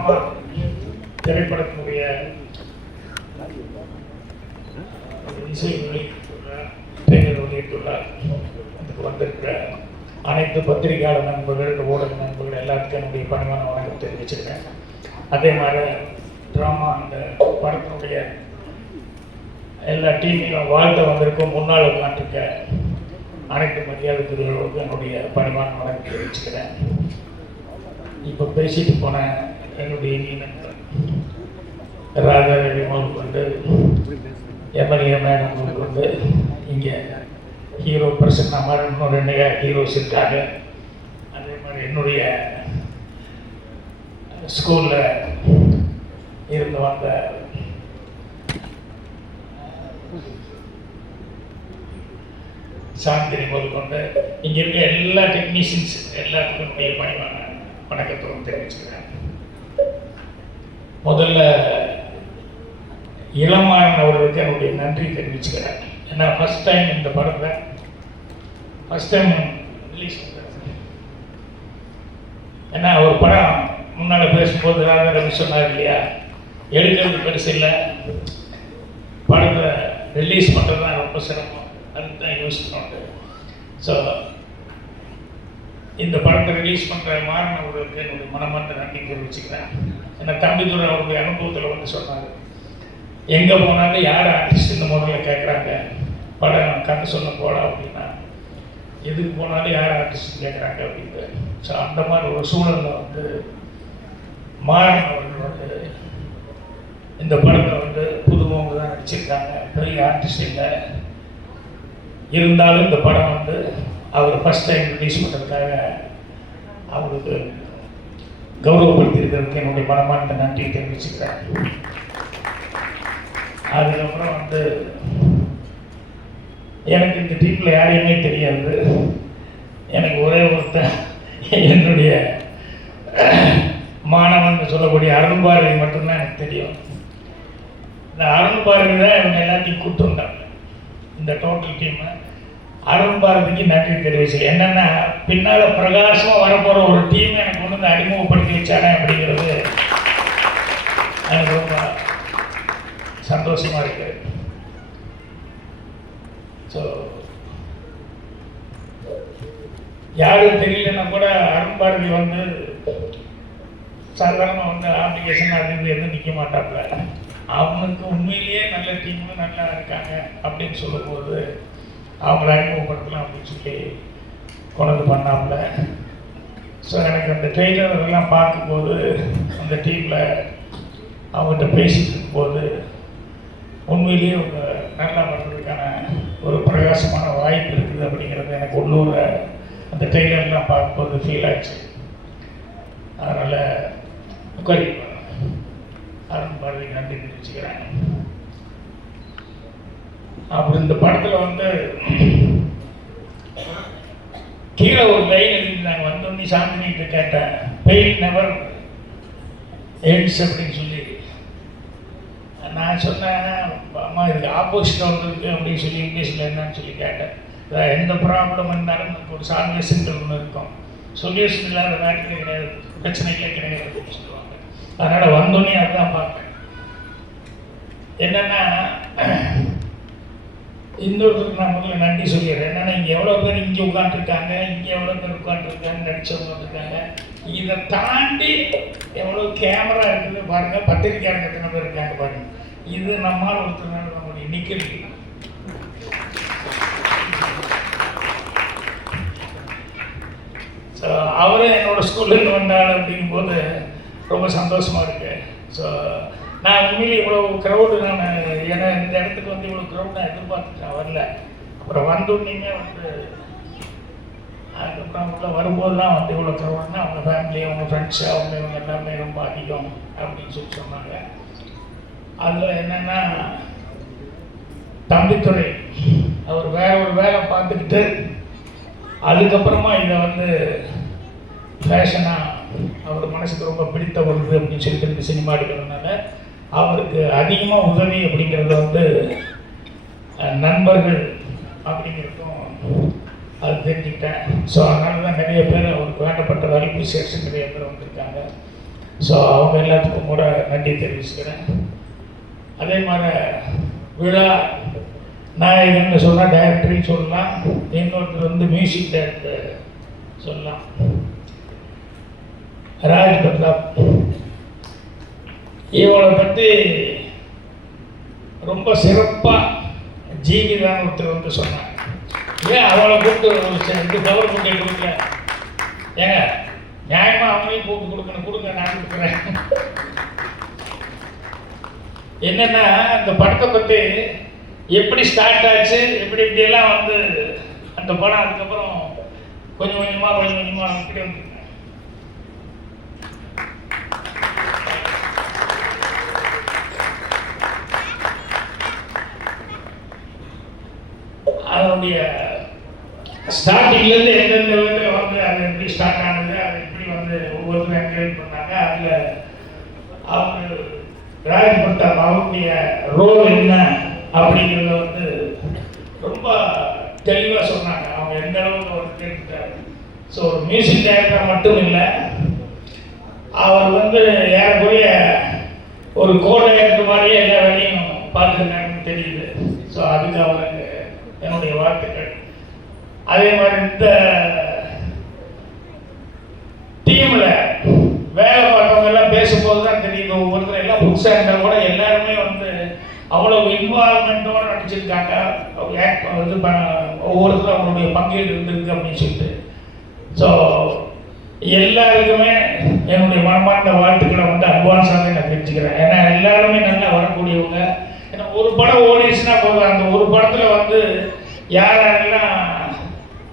Drama திரைப்படத்தினுடைய இசை வெளியிட்டுள்ளார், ட்ரெய்லர் வெளியிட்டுள்ளார். அதுக்கு வந்திருக்கிற அனைத்து பத்திரிகையாளர் நண்பர்கள், ஊடக நண்பர்கள் எல்லாத்துக்கும் என்னுடைய பணிவான வணக்கம் தெரிவிச்சிருக்கேன். அதே மாதிரி ட்ராமா அந்த படத்தினுடைய எல்லா டீமையும் வாழ்த்த வந்திருக்கும் முன்னால் உட்காந்துருக்க அனைத்து மரியாதைக்குரியவர்களுக்கும் என்னுடைய பணிவான வணக்கம் தெரிவிச்சுக்கிறேன். இப்போ பேசிட்டு போன என்னுடைய நண்பர் ராஜா ரவிமாவுக்கு வந்து எம்எல்ஏ மேடங்களுக்கு வந்து இங்கே ஹீரோ பர்சன் மாதிரி இன்னும் 2 ஹீரோஸ் இருக்காங்க. அதே மாதிரி என்னுடைய ஸ்கூலில் இருந்து வந்த சாந்தினி முதல் கொண்டு இங்கே இருக்க எல்லா டெக்னீஷியன்ஸ் எல்லாத்துக்கும் என்னுடைய பணிவான வணக்கத்துடன் தெரிவிச்சுக்கிறேன். முதல்ல இளமாறன் அவர்களுக்கு என்னுடைய நன்றி தெரிவிச்சுக்கிறேன். ஏன்னா ஃபஸ்ட் டைம் இந்த படத்தை ஃபஸ்ட் டைம் ரிலீஸ் பண்ணுறேன். ஏன்னா ஒரு படம் முன்னால் பேசும்போது ராஜா சொன்னார் இல்லையா, எடுக்கிறது பெருசு இல்லை, படத்தை ரிலீஸ் பண்ணுறது தான் ரொம்ப சிரமம், அதுக்கு தான் யோசிக்கணும். ஸோ இந்த படத்தை ரிலீஸ் பண்ணுற மாறினவர்களுக்கு என்னுடைய மனமார்ந்த நன்றி தெரிவிச்சுக்கிறேன். ஏன்னா தம்பிதுரை அவருடைய அனுபவத்தில் வந்து சொன்னார், எங்கே போனாலும் யார் ஆர்டிஸ்ட் இந்த முறையில் கேட்குறாங்க, படம் கதை சொல்ல போடா அப்படின்னா எதுக்கு போனாலும் யார் ஆர்டிஸ்ட் கேட்குறாங்க அப்படின்னு. ஸோ அந்த மாதிரி ஒரு சூழலில் வந்து மாறினவர்கள் வந்து இந்த படத்தை வந்து புதுமுகங்க தான் நடிச்சிருக்காங்க, பெரிய ஆர்டிஸ்ட் இல்லை. இருந்தாலும் இந்த படம் வந்து அவர் ஃபஸ்ட் டைம் ரிலீஸ் பண்ணுறதுக்காக அவருக்கு கௌரவப்படுத்தியிருக்கிறதுக்கு என்னுடைய மனமார்ந்த நன்றி தெரிவிச்சுக்கிறேன். அதுக்கப்புறம் வந்து எனக்கு இந்த டீமில் யாரையுமே தெரியாது. எனக்கு ஒரே ஒருத்தன் என்னுடைய மாணவன் சொல்லக்கூடிய அருண்பாரதி மட்டும்தான் எனக்கு தெரியும். இந்த அருண்பாரதி தான் இவங்க எல்லாத்தையும் கூப்பிட்டு வந்தாங்க இந்த டோட்டல் டீமை. அருண்பாரதிக்கு நன்றி தெரிவிச்சு, என்னென்னா பின்னால் பிரகாசமாக வரப்போகிற ஒரு டீம் எனக்கு கொண்டு வந்து அறிமுகப்படுத்தி வச்சானே அப்படிங்கிறது எனக்கு ரொம்ப சந்தோஷமாக இருக்கு. ஸோ யாரும் தெரியலன்னா கூட அருண்பாரதி வந்து சாதாரணமாக வந்து ஆப்ளிகேஷன் அது இது எதுவும் நிற்க மாட்டாப்புல. அவனுக்கு உண்மையிலேயே நல்ல டீமு நல்லா இருக்காங்க அப்படின்னு சொல்லும்போது அவங்கள அறிமுகப்படுத்தலாம் அப்படின்னு சொல்லி கொண்டு பண்ணாப்புல. ஸோ எனக்கு அந்த ட்ரெய்லர் அதெல்லாம் பார்க்கும்போது அந்த டீமில் அவங்ககிட்ட பேசிட்டு இருக்கும்போது உண்மையிலேயே அவங்க நல்லா பண்ணுறதுக்கான ஒரு பிரகாசமான வாய்ப்பு இருக்குது அப்படிங்கிறது எனக்கு உள்ளூர் அந்த ட்ரெய்லர்லாம் பார்க்கும்போது ஃபீல் ஆச்சு. அதனால் அருண்பாரதிக்கு நன்றி தெரிவிச்சுக்கிறேன். அப்புறம் இந்த படத்தில் வந்து கீழே ஒரு லைன் எழுதியிருந்தாங்க, வந்தோடனே சாந்தினிகிட்ட கேட்டேன், பெயின் நெவர் எண்ட்ஸ் அப்படின்னு சொல்லி. நான் சொன்னேன், அம்மா இதுக்கு ஆப்போசிட் வந்திருக்கு அப்படின்னு சொல்லி இங்கிலீஷில் என்னன்னு சொல்லி கேட்டேன். எந்த ப்ராப்ளம் இருந்தாலும் நமக்கு ஒரு சால்வேஷன் ஒன்று இருக்கும், சொல்யூஷன் இல்லாத நாட்டிலே கிடையாது, பிரச்சனைகளே கிடையாது அப்படின்னு சொல்லுவாங்க. அதனால் வந்தோடனே அதுதான் பார்ப்பேன். என்னென்னா இன்னொருத்தருக்கு நான் முதல்ல நன்றி சொல்லிடுறேன். என்னென்னா இங்கே எவ்வளோ பேர் இங்கே உட்காந்துருக்காங்க, இங்கே எவ்வளோ பேர் உட்காந்துருக்காங்க, நடிச்சவங்க வந்துருக்காங்க. இதை தாண்டி எவ்வளோ கேமரா இருக்குது பாருங்கள், பத்திரிக்கையாளர் எத்தனை பேர் இருக்காங்க பாருங்கள். இது நம்மால் ஒருத்தர் நம்மளுடைய நிக்கல். ஸோ அவரே என்னோடய ஸ்கூல்லேருந்து வந்தாள் அப்படிங்கும்போது ரொம்ப சந்தோஷமாக இருக்குது. ஸோ நான் உண்மையிலே இவ்வளோ க்ரௌடு நான் ஏன்னா இந்த இடத்துக்கு வந்து இவ்வளோ க்ரௌட் நான் எதிர்பார்த்துட்டேன், வரல. அப்புறம் வந்தோடனே வந்து அதுக்கப்புறம் உள்ள வரும்போதுலாம் வந்து இவ்வளோ க்ரௌட்னா அவங்க ஃபேமிலி, அவங்க ஃப்ரெண்ட்ஸு, அவங்க இவங்க எல்லாமே ரொம்ப அதிகம் அப்படின்னு சொல்லி சொன்னாங்க. அதில் என்னென்னா தம்பித்துறை அவர் வேற ஒரு வேலை பார்த்துக்கிட்டு அதுக்கப்புறமா இதை வந்து ஃபேஷனாக அவர் மனசுக்கு ரொம்ப பிடித்த வருது அப்படின்னு சொல்லிட்டு இந்த சினிமா எடுக்கிறதுனால அவருக்கு அதிகமாக உதவி அப்படிங்கிறது வந்து நண்பர்கள் அப்படிங்கிறதும் அது தெரிஞ்சுக்கிட்டேன். ஸோ அதனால தான் நிறைய பேர் அவருக்கு வேண்டப்பட்ட வேலைக்கு சேர்த்து நிறைய பேர் வந்திருக்காங்க. ஸோ அவங்க எல்லாத்துக்கும் கூட நன்றி தெரிவிச்சுக்கிறேன். அதே மாதிரி விழா நாயகன்னு சொன்னால் டைரக்டர்னு சொல்லலாம், இன்னொருத்தர் வந்து மியூசிக் டைரக்டர் சொல்லலாம். ராஜ் பிரதாப் இவளை பற்றி ரொம்ப சிறப்பாக ஜீவிதான் ஒருத்தர் வந்து சொன்னாங்க. ஏன் அவளை கூப்பிட்டு 2 கவர் புக்கை கொடுக்கல? ஏங்க நியாயமாக அவங்களையும் கூப்பிட்டு கொடுக்கணும், கொடுங்க நான் கொடுக்குறேன். என்னென்னா அந்த படத்தை பற்றி எப்படி ஸ்டார்ட் ஆச்சு, இப்படியெல்லாம் வந்து அந்த படம் அதுக்கப்புறம் கொஞ்சம் கொஞ்சமாக அப்படி வந்து அதனுடைய ஸ்டார்டிங்லேருந்து எந்தெந்த விதத்தில் வந்து அது எப்படி ஸ்டார்ட் ஆனது, அது எப்படி வந்து ஒவ்வொருத்தரும் என்கரேஜ் பண்ணாங்க, அதில் அவங்க ராஜ் பிரதாப் அவருடைய ரோல் என்ன அப்படிங்கிறத வந்து ரொம்ப தெளிவாக சொன்னாங்க. அவங்க எந்த அளவுக்கு அவர் கேட்டுட்டாரு. ஸோ ஒரு மியூசிக் டைரக்டர் மட்டும் இல்லை, அவர் வந்து ஏறக்குறைய ஒரு டைரக்டர் மாதிரியே எல்லா வேலையும் பார்த்துருக்காங்கன்னு தெரியுது. ஸோ அதுக்கு அவருக்கு என்னுடைய வாழ்த்துக்கள். அதே மாதிரி இந்த டீமில் வேலை பார்த்தவங்க எல்லாம் பேசும்போது தான் தெரியுது, ஒவ்வொருத்தர் எல்லாம் புதுசாக இருந்தால் கூட எல்லாருமே வந்து அவ்வளோ இன்வால்மெண்ட்டோடு நடிச்சிருக்காங்க. இது ஒவ்வொருத்தரும் அவங்களுடைய பங்கீடு இருந்திருக்கு அப்படின்னு சொல்லிட்டு. ஸோ எல்லாருக்குமே என்னுடைய மனமார்ந்த வாழ்த்துக்களை வந்து அட்வான்ஸாகவே நான் தெரிஞ்சுக்கிறேன். ஏன்னா எல்லாருமே நல்லா வரக்கூடியவங்க. ஏன்னா ஒரு படம் ஓடிச்சுன்னா போதும், அந்த ஒரு படத்தில் வந்து யாரெல்லாம்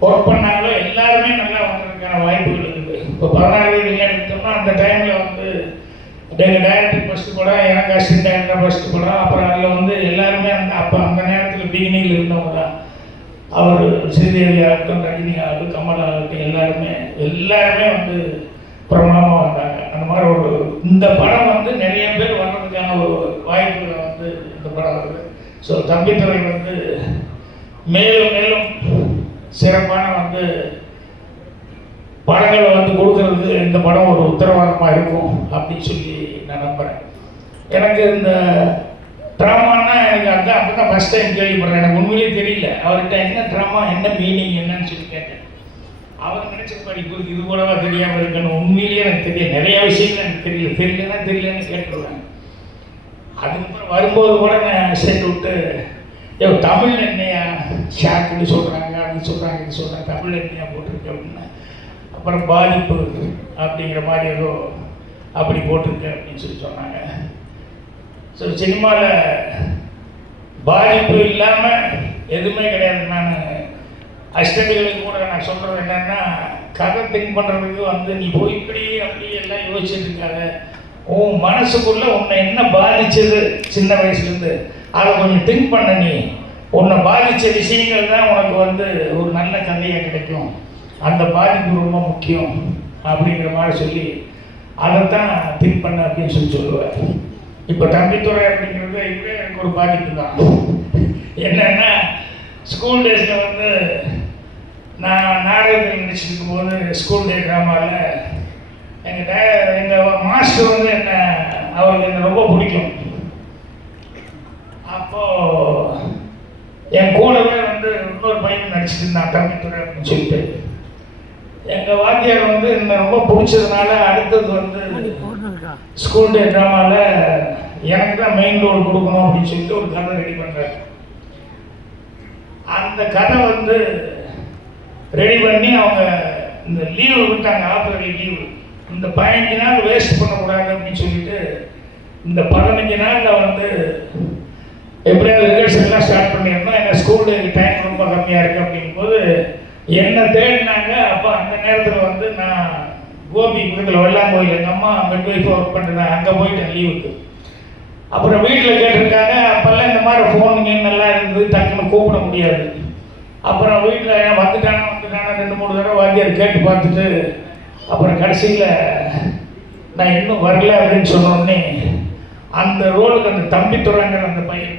ஒர்க் பண்ணாங்களோ எல்லாருமே நல்லா வந்ததுக்கான வாய்ப்புகள் இருக்குது. இப்போ 16 எடுத்தோம்னா அந்த டைமில் வந்து டைரக்டர் ஃபஸ்ட்டு படம், எனக்கு அசிஸ்டன்ட் டைரக்டர் ஃபஸ்ட்டு படம். அப்புறம் அதில் வந்து எல்லாருமே அந்த நேரத்தில் பிகினிங்கில் இருந்தவங்க தான். அவர் ஸ்ரீதேவி ஆகட்டும், ரஜினி ஆகட்டும், கமல் ஆகட்டும், எல்லாருமே வந்து பிரமாதமாக வந்தாங்க. அந்த மாதிரி இந்த படம் வந்து நிறைய பேர் வர்றதுக்கான ஒரு வாய்ப்புகளை வந்து இந்த படம் வருது. ஸோ தம்பித்துறை வந்து மேலும் மேலும் சிறப்பான வந்து படங்களை வந்து கொடுக்கறதுக்கு இந்த படம் ஒரு உத்தரவாதமாக இருக்கும் அப்படின்னு சொல்லி நான் நம்புகிறேன். எனக்கு இந்த ட்ராமானா எனக்கு அப்போ தான் ஃபஸ்ட் டைம் கேள்விப்படுறேன். எனக்கு உண்மையிலேயே தெரியல அவர்கிட்ட என்ன ட்ராமா, என்ன மீனிங் என்னன்னு சொல்லி கேட்டேன். அவர் நினச்சிருப்பாரு இப்போது இது கூடவா தெரியாமல் இருக்கணும். உண்மையிலேயே எனக்கு தெரியல, நிறையா விஷயங்கள் எனக்கு தெரியலன்னு கேட்டுருவேன். அதுக்கப்புறம் வரும்போது கூட நான் சேர்த்து விட்டு தமிழ் என்னையா ஷாக்குன்னு சொல்கிறாங்க, அப்படின்னு சொல்கிறாங்க, இது சொல்கிறாங்க, தமிழ் என்னையா போட்டிருக்கு அப்படின்னா, அப்புறம் பாதிப்பு அப்படிங்கிற மாதிரி ஏதோ அப்படி போட்டிருக்கு அப்படின்னு சொல்லி சொன்னாங்க. ஸோ சினிமாவில் பாதிப்பு இல்லாமல் எதுவுமே கிடையாது. நான் அசிஸ்டண்ட்டுகளுக்கு கூட நான் சொல்கிறது என்னென்னா, கதை திங்க் பண்ணுறதுக்கு வந்து நீ போய் இப்படி அப்படி எல்லாம் யோசிச்சுட்டு இருக்காத. உன் மனசுக்குள்ளே உன்னை என்ன பாதிச்சது சின்ன வயசுலேருந்து அதை கொஞ்சம் திங்க் பண்ண. நீ உன்னை பாதித்த விஷயங்கள் தான் உனக்கு வந்து ஒரு நல்ல கதையாக கிடைக்கும். அந்த பாதிப்பு ரொம்ப முக்கியம் அப்படிங்கிற மாதிரி சொல்லி அதைத்தான் திங்க் பண்ண அப்படின்னு சொல்லுவார். இப்போ தம்பித்துறை அப்படிங்கிறது இப்போ எனக்கு ஒரு பாதிப்பு தான். என்னென்னா ஸ்கூல் டேஸில் வந்து நான் நாடகத்தில் நடிச்சிருக்கும் போது ஸ்கூல் டே ட்ராமாவில் எங்கள் மாஸ்டர் வந்து அவருக்கு என்ன ரொம்ப பிடிக்கும். அப்போது என் கூடவே வந்து இன்னொரு பையன் நடிச்சிட்டு இருந்தான் தம்பித்துறை அப்படின்னு சொல்லிட்டு. எங்கள் வாத்தியார் வந்து என்னை ரொம்ப பிடிச்சதுனால அடுத்தது வந்து ஸ்கூல் டே ட்ராமாவில் எனக்கு தான் மெயின் ரோல் கொடுக்கணும் அப்படின்னு சொல்லிட்டு ஒரு கதை ரெடி பண்ணுறாரு. அந்த கதை வந்து ரெடி பண்ணி அவங்க இந்த லீவு விட்டாங்க, ஆஃபரடி லீவு. இந்த 15 நாள் வேஸ்ட் பண்ணக்கூடாது அப்படின்னு சொல்லிட்டு இந்த 15 நாளில் வந்து எப்படியாவது ரிஹர்சல்லாம் ஸ்டார்ட் பண்ணியிருந்தோம். எங்கள் ஸ்கூலு டைம் ரொம்ப கம்மியாக இருக்குது அப்படிங்கும்போது என்னை தேடினாங்க. அப்போ அந்த நேரத்தில் வந்து நான் கோபி பக்கத்தில் வெள்ளாங்கோயில் எங்கள் அம்மா மிட்வைஃபாக ஒர்க் பண்ணுறேன், அங்கே போயிட்டேன் லீவுக்கு. அப்புறம் வீட்டில் கேட்டிருக்காங்க. அப்போல்லாம் இந்த மாதிரி ஃபோன் நல்லா இருந்தது, டக்குன்னு கூப்பிட முடியாது. அப்புறம் வீட்டில் வந்துட்டானா 2-3 தடவை வாத்தியார் கேட்டு பார்த்துட்டு அப்புறம் கடைசியில் நான் இன்னும் வரல அப்படின்னு சொன்னோடனே அந்த ரோலுக்கு அந்த தம்பித்துறைங்கிற அந்த பையன்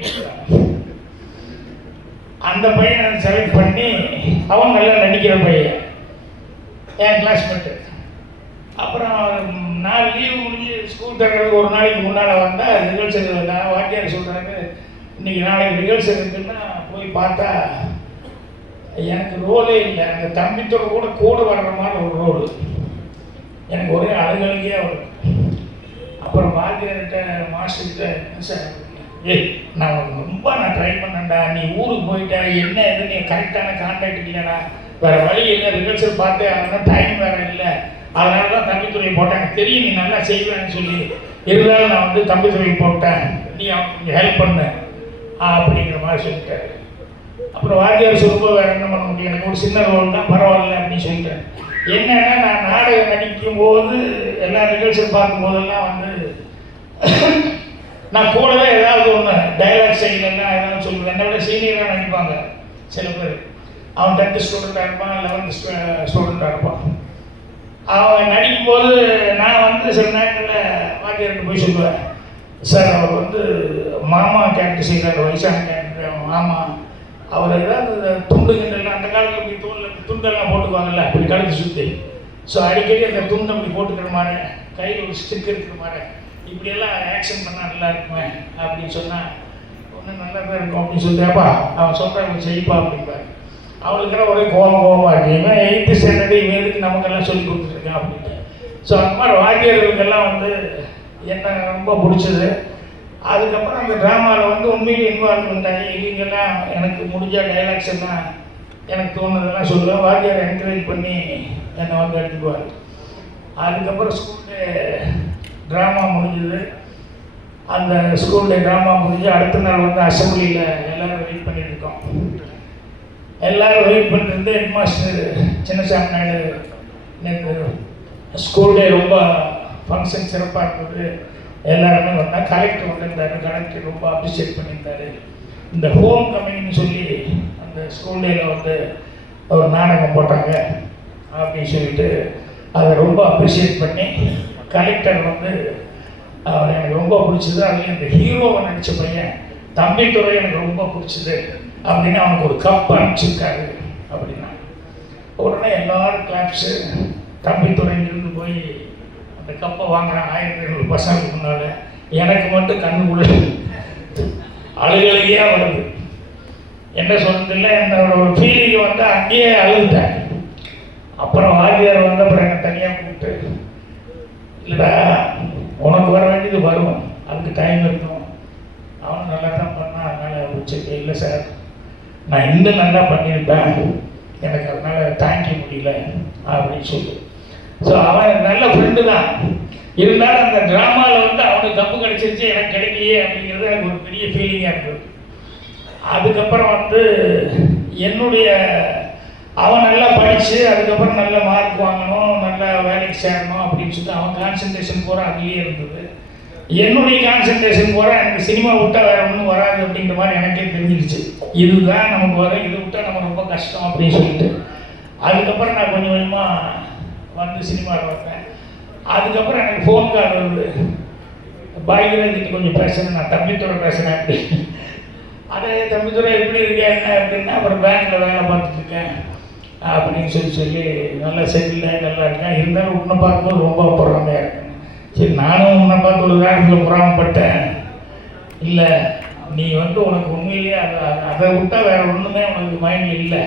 அந்த பையனை செலக்ட் பண்ணி அவன் நல்லா நடிக்கிற பையன், என் கிளாஸ்மேட்டு. அப்புறம் நான் லீவு முடிஞ்சு ஸ்கூல் திறக்கிறதுக்கு ஒரு நாளைக்கு முன்னால் வந்தால் ரிஹர்சல் நான் வாத்தியார் சொல்கிறாரு இன்றைக்கி நாளைக்கு ரிஹர்சல் இருக்குன்னா போய் பார்த்தா எனக்கு ரோலே இல்லை. அந்த தம்பித்தோட கூட வர்ற மாதிரி ஒரு ரோல். எனக்கு ஒரே அழுகழுகையாக வரும். அப்புறம் வாத்தியார்கிட்ட மாஸ்டர்கிட்ட சார் நான் ரொம்ப ட்ரை பண்ணேன்டா, நீ ஊருக்கு போயிட்டா என்ன எது நீ கரெக்டான கான்டாக்ட் இல்லைடா, வேறு வழி இல்லை, ரிஹர்சல் பார்த்து அதனால் டைம் வேறு இல்லை, அதனால தான் தம்பித்துறை போட்டேன், எனக்கு தெரியும் நீ நல்லா செய்வேன்னு சொல்லி இருந்தாலும் நான் வந்து தம்பித்துறை போட்டேன், நீ அவங்க ஹெல்ப் பண்ண அப்படிங்கிற மாதிரி சொல்லிட்டாரு. அப்புறம் வாத்தியார் சொல்லும்போது வேறு என்ன பண்ண முடியும், எனக்கு ஒரு சின்ன ரோல் தான் பரவாயில்ல அப்படின்னு சொல்லிட்டேன். என்னன்னா நான் நாடகம் நடிக்கும் போது எல்லா ரிஹர்சல் பார்க்கும்போதெல்லாம் வந்து நான் கூடவே ஏதாவது ஒன்று டைலாக் செய்யலைன்னா ஏதாவது சொல்லுவேன். என்னை விட சீனியராக நடிப்பாங்க சில பேர். அவன் 10th ஸ்டூடெண்ட்டாக இருப்பான், 11th ஸ்டூடெண்ட்டாக இருப்பான். அவன் நடிக்கும்போது நான் வந்து சில நேரங்களில் வாத்தியார்கிட்ட போய் சொல்லுவேன், சார் அவர் வந்து மாமா கேரக்டர் செய்கிறார், வயசான கேரக்டர், அவன் மாமா அவர் ஏதாவது துண்டுங்கள்லாம் அந்த காலத்தில் இப்படி துண்டெல்லாம் போட்டுக்குவாங்கல்ல அப்படி கழுத்து சுற்றி. ஸோ அடிக்கடி அந்த துண்டை அப்படி போட்டுக்கிற மாதிரி கையில் ஒரு ஸ்டிக் இருக்கிற மாதிரி இப்படியெல்லாம் ஆக்ஷன் பண்ணால் நல்லா இருக்குமே அப்படின்னு சொன்னால் ஒன்றும் நல்லா தான் இருக்கும் அப்படின்னு சொல்லிட்டேப்பா அவன் சொல்கிறான் செய்ப்பா அப்படின்பாரு. அவளுக்கெல்லாம் ஒரே கோபமாக இருக்கு, இவன் 8th ஸ்டாண்டர்டு இவன் எதுக்கு நமக்கெல்லாம் சொல்லி கொடுத்துருக்கான் அப்படின்ட்டு. ஸோ அந்த மாதிரி வாத்தியார்களுக்கெல்லாம் வந்து என்ன ரொம்ப பிடிச்சது. அதுக்கப்புறம் அந்த ட்ராமாவில் வந்து உண்மையிலே இன்வால்வ்மெண்ட் ஆகி இவங்கெல்லாம் எனக்கு முடிஞ்ச டைலாக்ஸ் எல்லாம் எனக்கு தோணுதெல்லாம் சொல்லுவேன். வாத்தியார் என்கரேஜ் பண்ணி என்னை வந்து எடுத்துக்குவார். அதுக்கப்புறம் ஸ்கூல் டே ட்ராமா முடிஞ்சது. அந்த ஸ்கூல் டே ட்ராமா முடிஞ்சு அடுத்த நாள் வந்து அசம்பிளியில் எல்லோரும் வெயிட் பண்ணியிருக்கோம். எல்லோரும் வெயிட் பண்ணிட்டு ஹெட் மாஸ்டர் சின்னசாமி நாயுடு எனக்கு ஸ்கூல் டே ரொம்ப ஃபங்க்ஷன் சிறப்பாக இருந்தது, எல்லாருமே வந்தால் கலெக்டர் வந்திருந்தார், கலெக்டர் ரொம்ப அப்ரிஷியேட் பண்ணியிருந்தார். இந்த ஹோம் கமிங்னு சொல்லி அந்த ஸ்கூல் டேயில் வந்து ஒரு நாடகம் போட்டாங்க அப்படின்னு சொல்லிட்டு அதை ரொம்ப அப்ரிஷியேட் பண்ணி கலெக்டர் வந்து அவர் எனக்கு ரொம்ப பிடிச்சது, அதுலேயும் இந்த ஹீரோவை நடித்த பையன் தம்பித்துறை எனக்கு ரொம்ப பிடிச்சது அப்படின்னு அவனுக்கு ஒரு கப் அனுப்பிச்சிருக்காரு அப்படின்னா உடனே எல்லாரும் கிளாப்ஸு. தம்பித்துறையிலிருந்து போய் அந்த கப்பை வாங்குறான் 1500 பசங்களுக்கு முன்னால். எனக்கு மட்டும் கண்ணுக்குள்ள அழுகழுகையாக வருது. என்ன சொல்றதில்லை, என்னோட ஒரு ஃபீலிங் வந்து அங்கேயே அழுதுட்டேன். அப்புறம் வாத்தியார் வந்த அப்புறம் என்னை தனியாக கூப்பிட்டு, இல்லைடா உனக்கு வர வேண்டியது வரும், அதுக்கு டைம் இருக்கும், அவனும் நல்லா தான் பண்ணான், அதனால் உச்சக்கு இல்லை சார் நான் இன்னும் நல்லா பண்ணியிருப்பேன், எனக்கு அதனால் தாங்கிக்க முடியல அப்படின்னு சொல்லி. ஸோ அவன் நல்ல ஃப்ரெண்டு தான், இருந்தாலும் அந்த ட்ராமாவில் வந்து அவனுக்கு தப்பு கிடைச்சிருச்சு எனக்கு கிடைக்கலையே அப்படிங்கிறது எனக்கு ஒரு பெரிய ஃபீலிங்காக இருந்தது. அதுக்கப்புறம் வந்து என்னுடைய அவன் நல்லா படித்து அதுக்கப்புறம் நல்ல மார்க் வாங்கணும், நல்ல வேலைக்கு சேரணும் அப்படின்னு சொல்லி அவன் கான்சன்ட்ரேஷன் பூரா அதுலேயே இருந்தது. என்னுடைய கான்சன்ட்ரேஷன் பூரா எனக்கு சினிமா விட்டால் வேறு ஒன்றும் வராது அப்படிங்கிற மாதிரி எனக்கே தெரிஞ்சிருச்சு. இதுதான் நமக்கு வரும், இதை விட்டால் நம்ம ரொம்ப கஷ்டம் அப்படின்னு சொல்லிட்டு அதுக்கப்புறம் நான் கொஞ்சம் கொஞ்சமாக வந்து சினிமாவில் வந்தேன். அதுக்கப்புறம் எனக்கு ஃபோன் கால் வருது, பாக்யராஜ்கிட்ட கொஞ்சம் பேசுகிறேன், நான் தம்பித்துறை பேசுகிறேன் அப்படி. அதே தம்பித்துறை எப்படி இருக்கேன் என்ன அப்படின்னா அப்புறம் பேங்க்கில் வேலை பார்த்துட்ருக்கேன் அப்படின்னு சொல்லி நல்லா செட்டில் நல்லா இருக்கேன். இருந்தாலும் உன்னை பார்க்கும்போது ரொம்ப பொறாமையாக இருக்கேன். சரி நானும் உன்னை பார்த்து ஒரு காலத்தில் பொறாமப்பட்டேன், இல்லை நீ வந்து உனக்கு உண்மையிலேயே அதை விட்டால் வேறு ஒன்றுமே உனக்கு மைண்டில் இல்லை,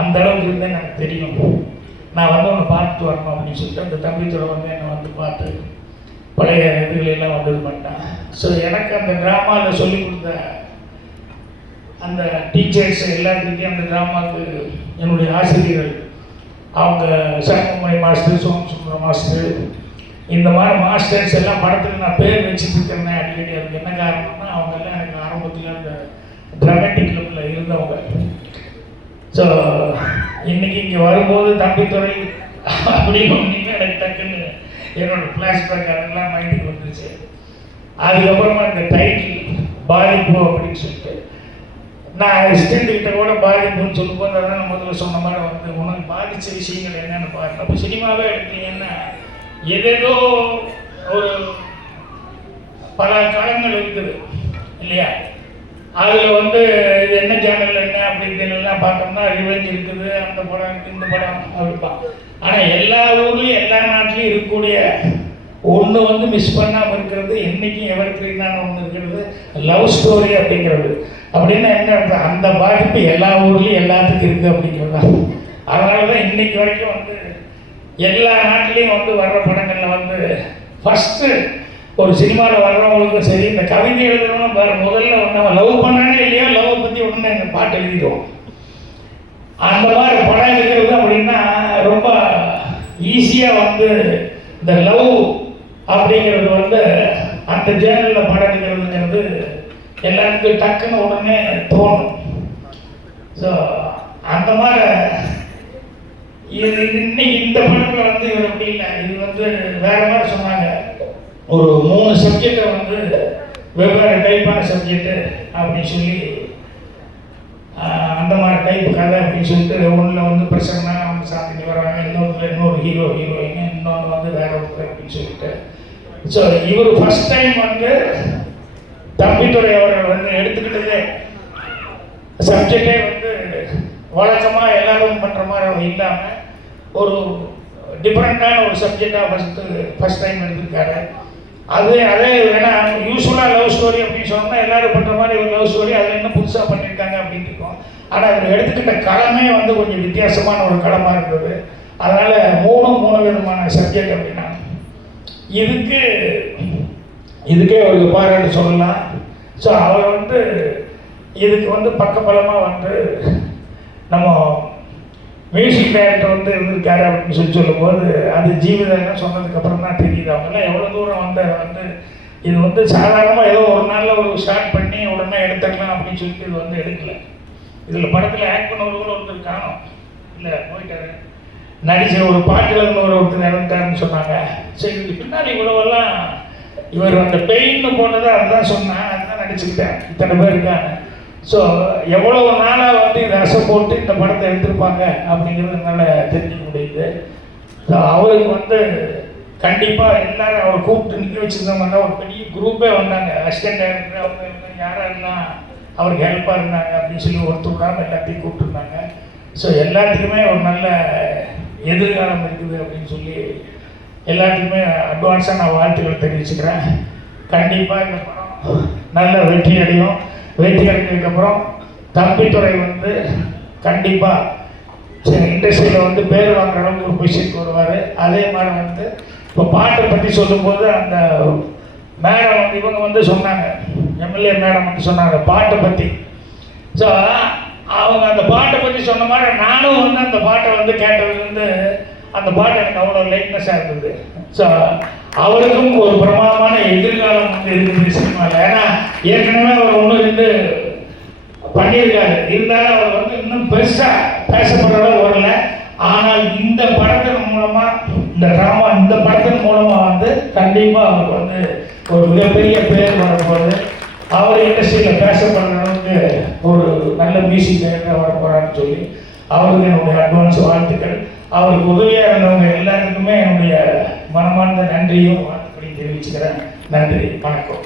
அந்த அளவுக்கு இருந்தேன்னு எனக்கு தெரியும், நான் வந்து உன்னை பார்த்துட்டு வரணும் அப்படின்னு சொல்லிட்டு அந்த தம்பித்துறை வந்து என்னை வந்து பார்த்து பழைய இதுகளெல்லாம் வந்து இது பண்ணிட்டேன். ஸோ எனக்கு அந்த ட்ராமாவில் சொல்லிக் கொடுத்த அந்த டீச்சர்ஸ் எல்லாத்துக்கிட்டையும் அந்த ட்ராமாவுக்கு என்னுடைய ஆசிரியர்கள் அவங்க சண்முகமணி மாஸ்டர், சோமசுந்தரம் மாஸ்டர், இந்த மாதிரி மாஸ்டர்ஸ் எல்லாம் படத்தில் நான் பேர் வச்சுட்டு இருக்கிறேன் அடிக்கடி. அதுக்கு என்ன காரணம்னா அவங்கெல்லாம் எனக்கு ஆரம்பத்தில் அந்த ட்ராமேட்டிக் கிளப்பில் இருந்தவங்க. ஸோ இன்றைக்கி இங்கே வரும்போது தம்பித்துறை அப்படின்னு ஒன்றுமே எனக்கு டக்குன்னு என்னோடய ஃப்ளாஷ்பேக் அதெல்லாம் மைண்டுக்கு வந்துருச்சு. அதுக்கப்புறமா இந்த டைட்டில் பாதிப்பு அப்படின்னு சொல்லிட்டு நான் அசிஸ்டண்ட்டுக்கிட்ட கூட பாதிப்புன்னு சொல்லும்போது அதான் நான் முதல்ல சொன்ன மாதிரி வந்து உனக்கு பாதித்த விஷயங்கள் என்னென்னு பாருங்க. அப்போ சினிமாவே எடுத்தீங்கன்னா ஏதேதோ ஒரு பல களங்கள் இருக்குது இல்லையா, அதில் வந்து இது என்ன சேனலில் என்ன அப்படிங்கிறதெல்லாம் பார்த்தோம்னா ரிவெஞ்ச் இருக்குது, அந்த படம் இந்த படம் அப்படிப்பா. ஆனால் எல்லா ஊர்லேயும் எல்லா நாட்டிலையும் இருக்கக்கூடிய ஒன்று வந்து மிஸ் பண்ணாமல் இருக்கிறது, என்றைக்கும் எவர் கிரீனான ஒன்று இருக்கிறது லவ் ஸ்டோரி அப்படிங்கிறது. அப்படின்னா என்ன, அந்த பாதிப்பு எல்லா ஊர்லேயும் எல்லாத்துக்கும் இருக்குது அப்படிங்கிறது தான். அதனால தான் இன்றைக்கு வரைக்கும் வந்து எல்லா நாட்டிலையும் வந்து வர்ற படங்களில் வந்து ஃபஸ்ட்டு ஒரு சினிமாவில் வர்றவங்களுக்கும் சரி, இந்த கவிதை எழுதுறவங்களும் வேறு முதல்ல வந்து அவன் லவ் பண்ணானே இல்லையோ லவ்வை பற்றி ஒன்று எங்கள் பாட்டு எழுதிடுவோம். அந்த மாதிரி படம் இருக்கிறது அப்படின்னா ரொம்ப ஈஸியாக வந்து இந்த லவ் அப்படிங்கிறது வந்து அந்த ஜேர்னலில் படம் எடுக்கிறதுங்கிறது எல்லாத்துக்கும் டக்குன்னு உடனே தோணும். ஸோ அந்த மாதிரி இன்னைக்கு இந்த படத்தில் வந்து இவர் அப்படி இல்லை, இது வந்து வேற மாதிரி சொன்னாங்க. ஒரு 3 சப்ஜெக்டை வந்து வெவ்வேறு டைப்பான சப்ஜெக்டு அப்படின்னு சொல்லி அந்த மாதிரி டைப் கதை அப்படின்னு சொல்லிட்டு ஒன்றில் வந்து பிரச்சனை வந்து சாந்திக்கு வர்றாங்க, இன்னொரு ஹீரோ ஹீரோயின், இன்னொன்று வந்து வேற ஒருத்தர் அப்படின்னு சொல்லிட்டு. ஸோ இவர் ஃபர்ஸ்ட் டைம் வந்து தம்பித்துறை அவர்கள் வந்து எடுத்துக்கிட்டதே சப்ஜெக்டே வந்து வழக்கமாக எல்லாரும் பண்ணுற மாதிரி இல்லாமல் ஒரு டிஃப்ரெண்ட்டான ஒரு சப்ஜெக்டாக ஃபஸ்ட் டைம் எடுத்திருக்காரு. அதே வேணா யூஸ்வலாக லவ் ஸ்டோரி அப்படின்னு சொன்னோம்னா எல்லாரும் பண்ணுற மாதிரி ஒரு லவ் ஸ்டோரி அதில் என்ன புதுசாக பண்ணியிருக்காங்க அப்படின்னு இருக்கும். ஆனால் அவர் எடுத்துக்கிட்ட களமே வந்து கொஞ்சம் வித்தியாசமான ஒரு களமாக இருந்தது. அதனால் 3 விதமான சப்ஜெக்ட் அப்படின்னா இதுக்கே ஒரு பாராட்டு சொல்லலாம். ஸோ அவர் வந்து இதுக்கு வந்து பக்கபலமாக வந்து நம்ம மியூசிக் டைரக்டர் வந்து இருந்திருக்காரு அப்படின்னு சொல்லும்போது அது ஜீவிதம் சொன்னதுக்கப்புறம் தான் தெரியுது அவங்கெல்லாம் எவ்வளோ தூரம் வந்து இது வந்து சாதாரணமாக ஏதோ ஒரு நாளில் ஒரு ஸ்டார்ட் பண்ணி உடனே எடுத்துக்கலாம் அப்படின்னு சொல்லிட்டு இது வந்து எடுக்கலை. இதில் படத்தில் ஆக்ட் பண்ணவர் கூட ஒருத்தர் காணும், இல்லை போயிட்டாரு, நடிச்ச ஒரு பாட்டில் ஒருத்தர் இறந்துட்டாருன்னு சொன்னாங்க. சரி, இதுக்கு பின்னாடி இவ்வளவெல்லாம் இவர் அந்த பெயின்னு போனதை அதுதான் சொன்னேன், அதுதான் நடிச்சுக்கிட்டேன், இத்தனை பேர் இருக்காங்க. ஸோ எவ்வளவு நாளாக வந்து இதை ரசை போட்டு இந்த படத்தை எடுத்திருப்பாங்க அப்படிங்கிறது என்னால் தெரிஞ்சுக்க முடியுது. ஸோ அவருக்கு வந்து கண்டிப்பாக எல்லாரும் அவர் கூப்பிட்டு நிற்க வச்சுருந்தவங்க ஒரு பெரிய குரூப்பே வந்தாங்க. அசிஸ்டன்ட் டைரக்டர் அவங்க யாரெல்லாம் அவருக்கு ஹெல்ப்பாக இருந்தாங்க அப்படின்னு சொல்லி ஒருத்தர் எல்லாத்தையும் கூப்பிட்டுருந்தாங்க. ஸோ எல்லாத்துக்குமே ஒரு நல்ல எதிர்காலம் இருக்குது அப்படின்னு சொல்லி எல்லாத்துக்குமே அட்வான்ஸாக நான் வாழ்த்துக்கள் தெரிவிச்சுக்கிறேன். கண்டிப்பாக இந்த படம் நல்ல வெற்றி அடையும். வெற்றி அடைஞ்சதுக்கப்புறம் தம்பித்துறை வந்து கண்டிப்பாக இண்டஸ்ட்ரியில் வந்து பேர் வாங்குற அளவுக்கு ஒரு பொசிஷனுக்கு வருவார். அதே மாதிரி வந்து இப்போ பாட்டை பற்றி சொல்லும்போது அந்த மேடம் வந்து இவங்க வந்து சொன்னாங்க, எம்எல்ஏ மேடம் வந்து சொன்னாங்க பாட்டை பற்றி. ஸோ அவங்க அந்த பாட்டை பற்றி சொன்ன மாதிரி நானும் வந்து அந்த பாட்டை வந்து கேட்டதுலேருந்து அந்த பாட்டு எனக்கு அவ்வளோ லைட்னஸாக இருந்தது. ஸோ அவருக்கும் ஒரு பிரமாதமான எதிர்காலம் வந்து இருக்குது சினிமாவில். ஏன்னா ஏற்கனவே அவர் 1-2 பண்ணியிருக்காரு, இருந்தாலும் அவர் வந்து இன்னும் பெருசாக பேசப்படுற அளவு வரல. ஆனால் இந்த படத்தின் மூலமாக இந்த படத்தின் மூலமாக வந்து கண்டிப்பாக அவருக்கு வந்து ஒரு மிகப்பெரிய பேர் வரப்போகுது. அவர் இண்டஸ்ட்ரியில் பேசப்படுற அளவுக்கு ஒரு நல்ல மியூசிக் டைரக்டர் வர போகிறான்னு சொல்லி அவருக்கு என்னுடைய அட்வான்ஸ் வாழ்த்துக்கள். அவருக்கு உதவியாக இருந்தவங்க எல்லாத்துக்குமே என்னுடைய மனமார்ந்த நன்றியும் வாழ்த்துக்களையும் தெரிவிச்சுக்கிறேன். நன்றி, வணக்கம்.